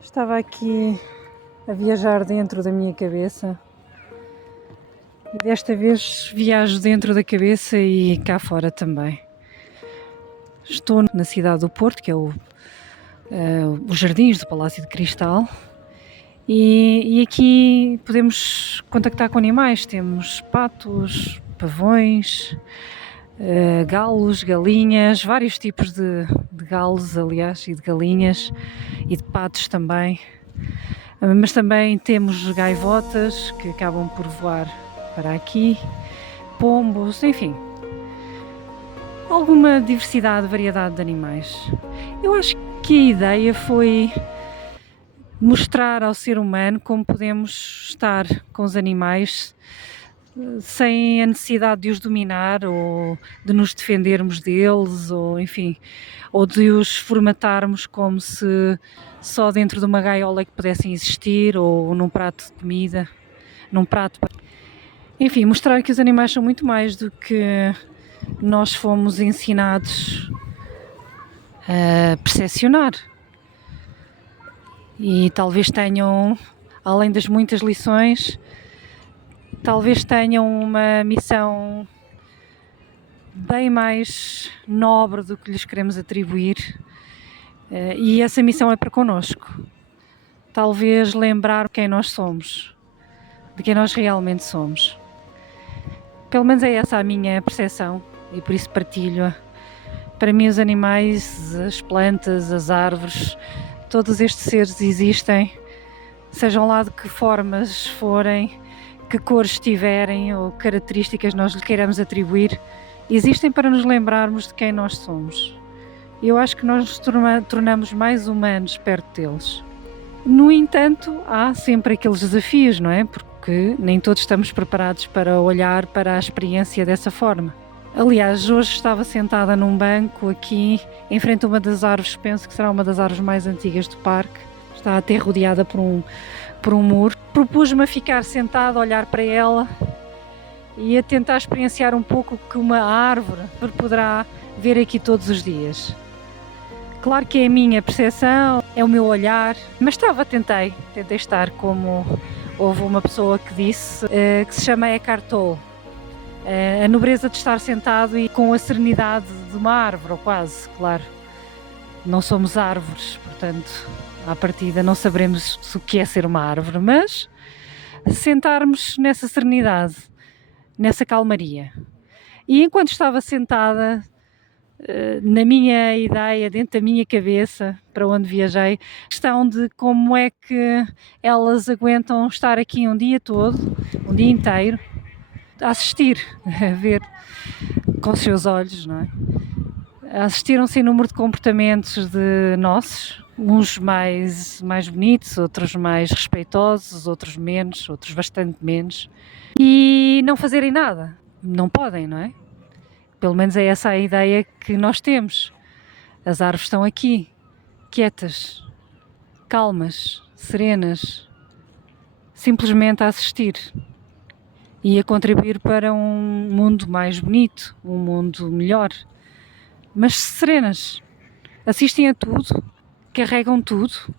Estava aqui a viajar dentro da minha cabeça e desta vez viajo dentro da cabeça e cá fora também. Estou na cidade do Porto, que é os Jardins do Palácio de Cristal, e aqui podemos contactar com animais. Temos patos, pavões, galos, galinhas, vários tipos de galos, aliás, e de galinhas e de patos também. Mas também temos gaivotas que acabam por voar para aqui, pombos, enfim, alguma diversidade, variedade de animais. Eu acho que a ideia foi mostrar ao ser humano como podemos estar com os animais sem a necessidade de os dominar ou de nos defendermos deles, ou enfim, ou de os formatarmos como se só dentro de uma gaiola é que pudessem existir, ou num prato de comida, num prato. Enfim, mostrar que os animais são muito mais do que nós fomos ensinados a percepcionar. E talvez tenham, além das muitas lições, talvez tenham uma missão bem mais nobre do que lhes queremos atribuir, e essa missão é para connosco. Talvez lembrar quem nós somos, de quem nós realmente somos. Pelo menos é essa a minha percepção e por isso partilho-a. Para mim os animais, as plantas, as árvores, todos estes seres existem, sejam lá de que formas forem, que cores tiverem ou características nós lhe queiramos atribuir, existem para nos lembrarmos de quem nós somos. Eu acho que nós nos tornamos mais humanos perto deles. No entanto, há sempre aqueles desafios, não é? Porque nem todos estamos preparados para olhar para a experiência dessa forma. Aliás, hoje estava sentada num banco aqui, em frente a uma das árvores, penso que será uma das árvores mais antigas do parque, está até rodeada por um muro. Propus-me a ficar sentada, a olhar para ela e a tentar experienciar um pouco o que uma árvore poderá ver aqui todos os dias. Claro que é a minha percepção, é o meu olhar, mas tentei estar como houve uma pessoa que disse, que se chama Eckhart Tolle, a nobreza de estar sentado e com a serenidade de uma árvore, ou quase, claro. Não somos árvores, portanto, à partida não saberemos o que é ser uma árvore, mas sentarmos nessa serenidade, nessa calmaria. E enquanto estava sentada, na minha ideia, dentro da minha cabeça, para onde viajei, questão de como é que elas aguentam estar aqui um dia todo, um dia inteiro, a assistir, a ver com os seus olhos, não é? A assistir a um sem número de comportamentos de nossos, uns mais bonitos, outros mais respeitosos, outros menos, outros bastante menos, e não fazerem nada, não podem, não é? Pelo menos é essa a ideia que nós temos. As árvores estão aqui, quietas, calmas, serenas, simplesmente a assistir e a contribuir para um mundo mais bonito, um mundo melhor, mas serenas. Assistem a tudo, carregam tudo,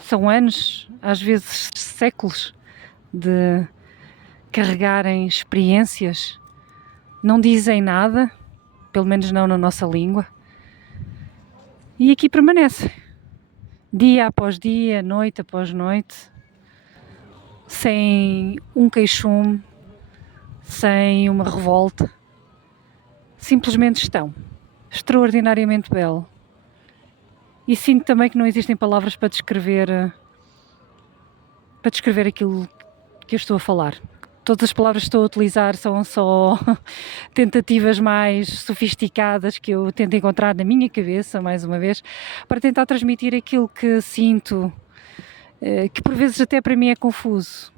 são anos, às vezes séculos, de carregarem experiências. Não dizem nada, pelo menos não na nossa língua, e aqui permanecem, dia após dia, noite após noite, sem um queixume, sem uma revolta, simplesmente estão. Extraordinariamente belo. E sinto também que não existem palavras para descrever aquilo que eu estou a falar. Todas as palavras que estou a utilizar são só tentativas mais sofisticadas que eu tento encontrar na minha cabeça, mais uma vez, para tentar transmitir aquilo que sinto, que por vezes até para mim é confuso.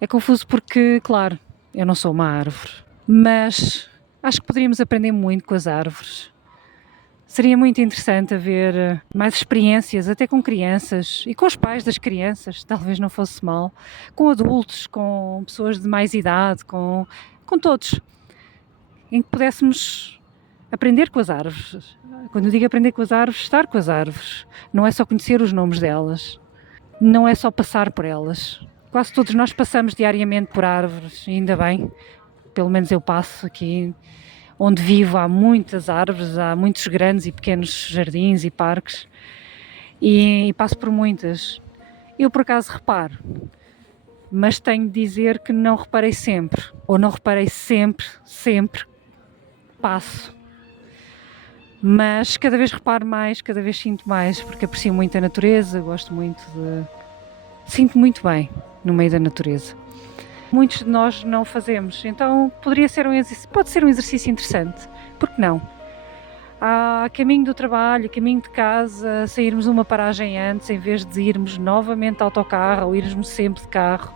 É confuso porque, claro, eu não sou uma árvore, mas acho que poderíamos aprender muito com as árvores. Seria muito interessante haver mais experiências, até com crianças e com os pais das crianças, talvez não fosse mal, com adultos, com pessoas de mais idade, com todos, em que pudéssemos aprender com as árvores. Quando eu digo aprender com as árvores, estar com as árvores, não é só conhecer os nomes delas, não é só passar por elas. Quase todos nós passamos diariamente por árvores, e ainda bem, pelo menos eu passo aqui onde vivo, há muitas árvores, há muitos grandes e pequenos jardins e parques, e passo por muitas. Eu por acaso reparo, mas tenho de dizer que não reparei sempre, ou não reparei sempre passo. Mas cada vez reparo mais, cada vez sinto mais, porque aprecio muito a natureza, gosto muito sinto muito bem no meio da natureza. Muitos de nós não fazemos, então pode ser um exercício interessante, por que não? A caminho do trabalho, a caminho de casa, sairmos uma paragem antes, em vez de irmos novamente de autocarro, ou irmos sempre de carro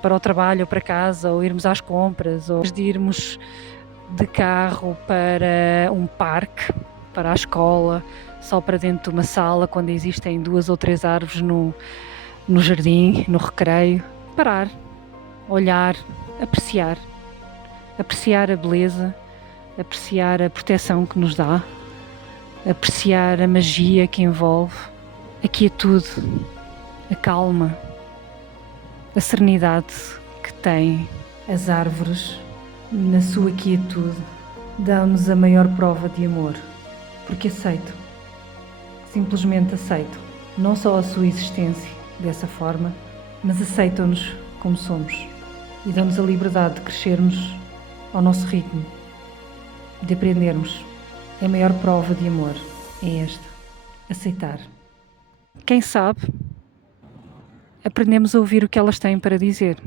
para o trabalho ou para casa, ou irmos às compras, ou de irmos de carro para um parque, para a escola, só para dentro de uma sala, quando existem 2 ou 3 árvores no jardim, no recreio. Parar, olhar, apreciar a beleza, apreciar a proteção que nos dá, apreciar a magia que envolve, a quietude, a calma, a serenidade que têm as árvores na sua quietude. Dão-nos a maior prova de amor, porque aceito, simplesmente aceito, não só a sua existência dessa forma, mas aceitam-nos como somos e dão-nos a liberdade de crescermos ao nosso ritmo, de aprendermos. A maior prova de amor é esta: aceitar. Quem sabe, aprendemos a ouvir o que elas têm para dizer.